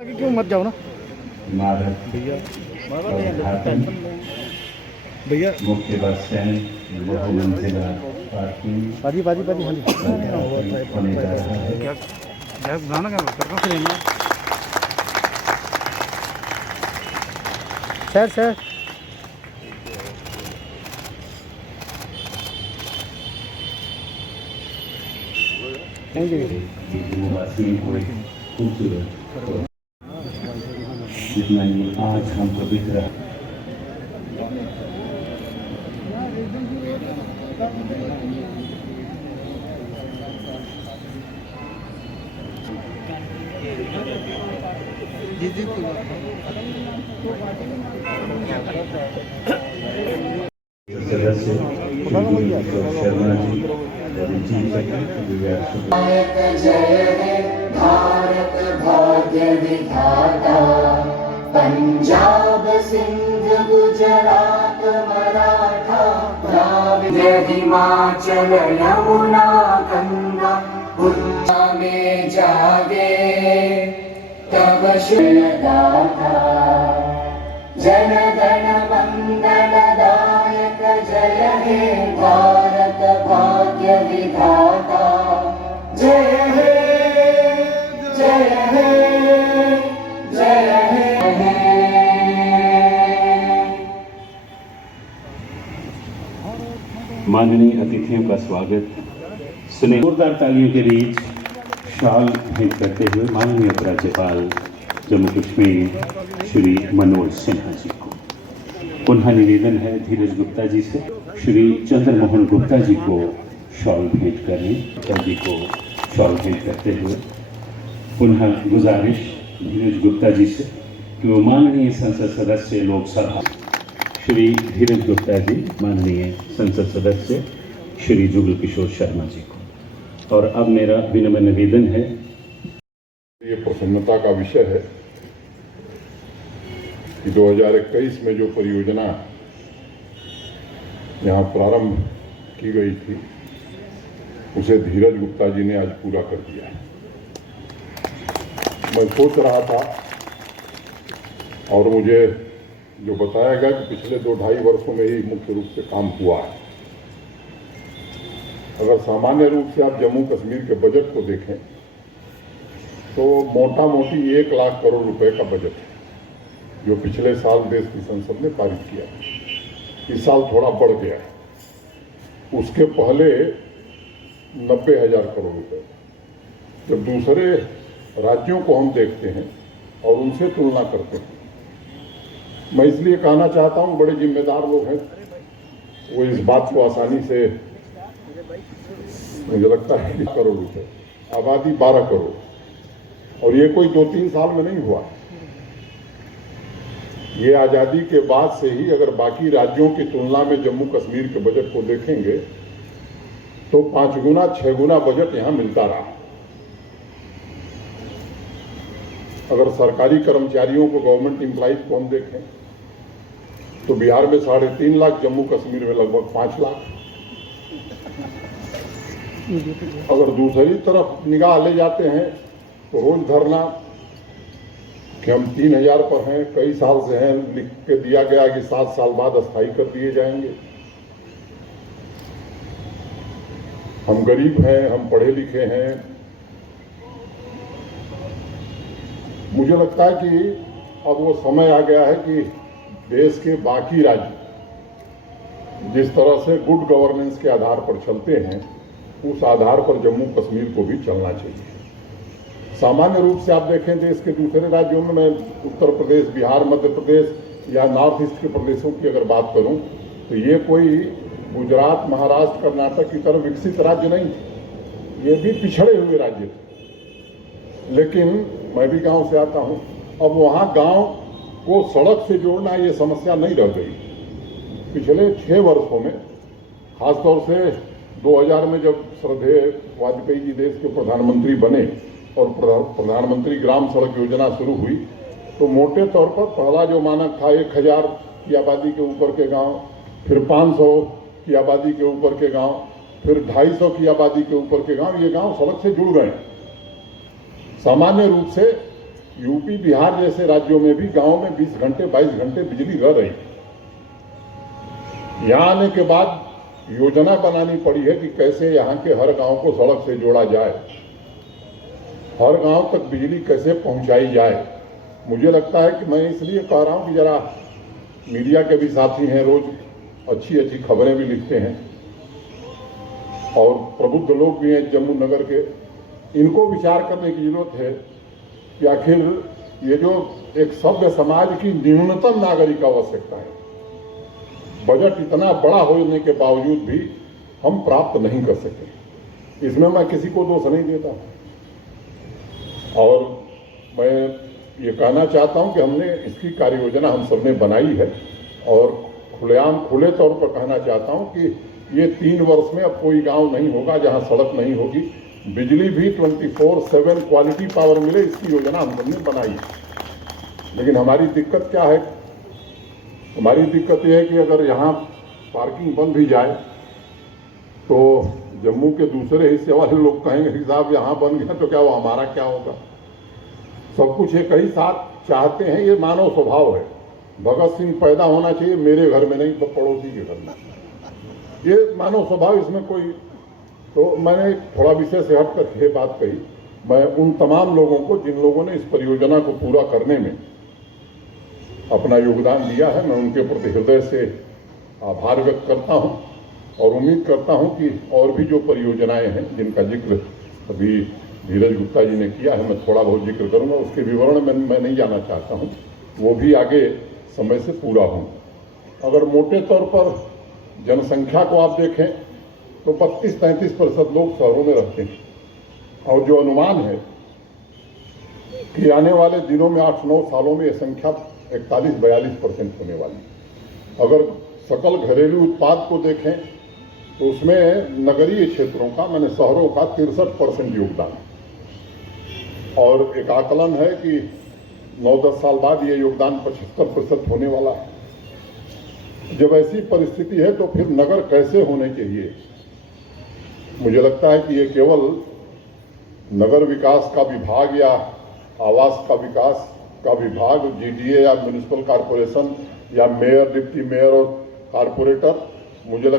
क्यों मत जाओ ना भैया भैया मुख्य बस स्टैंड बहुमंजिला पार्किंग पाजी पाजी पाजी हाँ होने जा रहा है। क्या क्या बनाना क्या करना फिर लेना सर थैंक यू वासियों को खूबसूरत जितना ये आज हम पवित्र सदस्य शर्मा जी और जय हे भारत भाग्य विधाता पंजाब सिंध गुजरात मराठा द्राविड़ हिमाचल यमुना गंगा उच्चा में जागे तब श्रीदाता जन गण मंगलदायक जय हे भारत भाग्य विधाता जय हे जय हे जय हे। माननीय अतिथियों का स्वागत सुने जोरदार तालियों के बीच शाल भेंट करते हुए माननीय उपराज्यपाल जम्मू कश्मीर श्री मनोज सिन्हा जी को पुनः निवेदन है धीरज गुप्ता जी से श्री चंद्रमोहन गुप्ता जी को शॉल भेंट करें। गुप्ता जी को शॉल भेंट करते हुए पुनः गुजारिश धीरज गुप्ता जी से कि वो माननीय संसद सदस्य लोकसभा श्री धीरज गुप्ता जी माननीय संसद सदस्य श्री जुगल किशोर शर्मा जी को। और अब मेरा विनम्र निवेदन है, ये प्रसन्नता का विषय है कि 2021 में जो परियोजना यहाँ प्रारंभ की गई थी उसे धीरज गुप्ता जी ने आज पूरा कर दिया है। मैं सोच रहा था और मुझे जो बताया गया कि पिछले 2-2.5 वर्षों में ही मुख्य रूप से काम हुआ है। अगर सामान्य रूप से आप जम्मू कश्मीर के बजट को देखें तो मोटा मोटी 1 लाख करोड़ रुपए का बजट है जो पिछले साल देश की संसद ने पारित किया। इस साल थोड़ा बढ़ गया है, उसके पहले 90,000 करोड़ रुपए। जब दूसरे राज्यों को हम देखते हैं और उनसे तुलना करते हैं, मैं इसलिए कहना चाहता हूं बड़े जिम्मेदार लोग हैं, वो इस बात को आसानी से मुझे लगता है 20 करोड़ रुपए, आबादी 12 करोड़, और ये कोई 2-3 साल में नहीं हुआ। ये आज़ादी के बाद से ही अगर बाकी राज्यों की तुलना में जम्मू कश्मीर के बजट को देखेंगे तो 5 गुना 6 गुना बजट यहाँ मिलता रहा। अगर सरकारी कर्मचारियों को, गवर्नमेंट एम्प्लॉइज को हम देखें तो बिहार में 3.5 लाख, जम्मू कश्मीर में लगभग 5 लाख। अगर दूसरी तरफ निगाह ले जाते हैं तो रोज धरना कि हम 3,000 पर हैं, कई साल से हैं, लिख के दिया गया कि 7 साल बाद अस्थायी कर दिए जाएंगे। हम गरीब हैं, हम पढ़े लिखे हैं। मुझे लगता है कि अब वो समय आ गया है कि देश के बाकी राज्य जिस तरह से गुड गवर्नेंस के आधार पर चलते हैं उस आधार पर जम्मू कश्मीर को भी चलना चाहिए। सामान्य रूप से आप देखें देश के दूसरे राज्यों में, मैं उत्तर प्रदेश, बिहार, मध्य प्रदेश या नॉर्थ ईस्ट के प्रदेशों की अगर बात करूं तो ये कोई गुजरात, महाराष्ट्र, कर्नाटक की तरह विकसित राज्य नहीं, ये भी पिछड़े हुए राज्य थे। लेकिन मैं भी गांव से आता हूं, अब वहां गांव को सड़क से जोड़ना ये समस्या नहीं रह गई। पिछले 6 वर्षों में, खासतौर से 2000 में जब श्रद्धेय वाजपेयी जी देश के प्रधानमंत्री बने और प्रधानमंत्री ग्राम सड़क योजना शुरू हुई तो मोटे तौर पर पहला जो मानक था 1000 की आबादी के ऊपर के गांव, फिर 500 की आबादी के ऊपर के गांव, फिर 250 की आबादी के ऊपर के गांव, ये गांव सड़क से जुड़ गए। सामान्य रूप से यूपी बिहार जैसे राज्यों में भी गांव में 20 घंटे 22 घंटे बिजली रह रही है। यहाँ आने के बाद योजना बनानी पड़ी है कि कैसे यहाँ के हर गांव को सड़क से जोड़ा जाए, हर गांव तक बिजली कैसे पहुंचाई जाए। मुझे लगता है कि मैं इसलिए कह रहा हूं कि जरा मीडिया के भी साथी हैं, रोज अच्छी अच्छी खबरें भी लिखते हैं और प्रबुद्ध लोग भी हैं जम्मू नगर के, इनको विचार करने की जरूरत है कि आखिर ये जो एक सभ्य समाज की न्यूनतम नागरिक आवश्यकता है, बजट इतना बड़ा होने के बावजूद भी हम प्राप्त नहीं कर सके। इसमें मैं किसी को दोष नहीं देता और मैं ये कहना चाहता हूं कि हमने इसकी कार्य योजना हम सबने बनाई है और खुलेआम खुले तौर पर कहना चाहता हूं कि ये 3 वर्ष में अब कोई गांव नहीं होगा जहां सड़क नहीं होगी, बिजली भी 24/7 क्वालिटी पावर मिले, इसकी योजना हम सबने बनाई है। लेकिन हमारी दिक्कत क्या है? हमारी दिक्कत यह है कि अगर यहाँ पार्किंग बंद भी जाए तो जम्मू के दूसरे हिस्से वाले लोग कहेंगे कि साहब यहाँ बन गया तो क्या वो हमारा क्या होगा। सब कुछ एक ही साथ चाहते हैं, ये मानव स्वभाव है। भगत सिंह पैदा होना चाहिए मेरे घर में नहीं तो पड़ोसी के घर में, ये मानव स्वभाव, इसमें कोई। तो मैंने थोड़ा विषय से हट कर ये बात कही। मैं उन तमाम लोगों को जिन लोगों ने इस परियोजना को पूरा करने में अपना योगदान दिया है, मैं उनके प्रति हृदय से आभार व्यक्त करता हूं और उम्मीद करता हूं कि और भी जो परियोजनाएं हैं जिनका जिक्र अभी धीरज गुप्ता जी ने किया है, मैं थोड़ा बहुत जिक्र करूंगा, उसके विवरण में मैं नहीं जाना चाहता हूं, वो भी आगे समय से पूरा हों। अगर मोटे तौर पर जनसंख्या को आप देखें तो 32-33% लोग शहरों में रहते हैं और जो अनुमान है कि आने वाले दिनों में 8-9 सालों में यह संख्या 41-42% होने वाली। अगर सकल घरेलू उत्पाद को देखें तो उसमें नगरीय क्षेत्रों का, माने शहरों का 63% योगदान है और एक आकलन है कि 9-10 साल बाद ये योगदान 75% होने वाला है। जब ऐसी परिस्थिति है तो फिर नगर कैसे होने चाहिए? मुझे लगता है कि ये केवल नगर विकास का विभाग या आवास का विकास का विभाग, जीडीए या म्युनिसिपल कॉरपोरेशन या मेयर, डिप्टी मेयर और कारपोरेटर, मुझे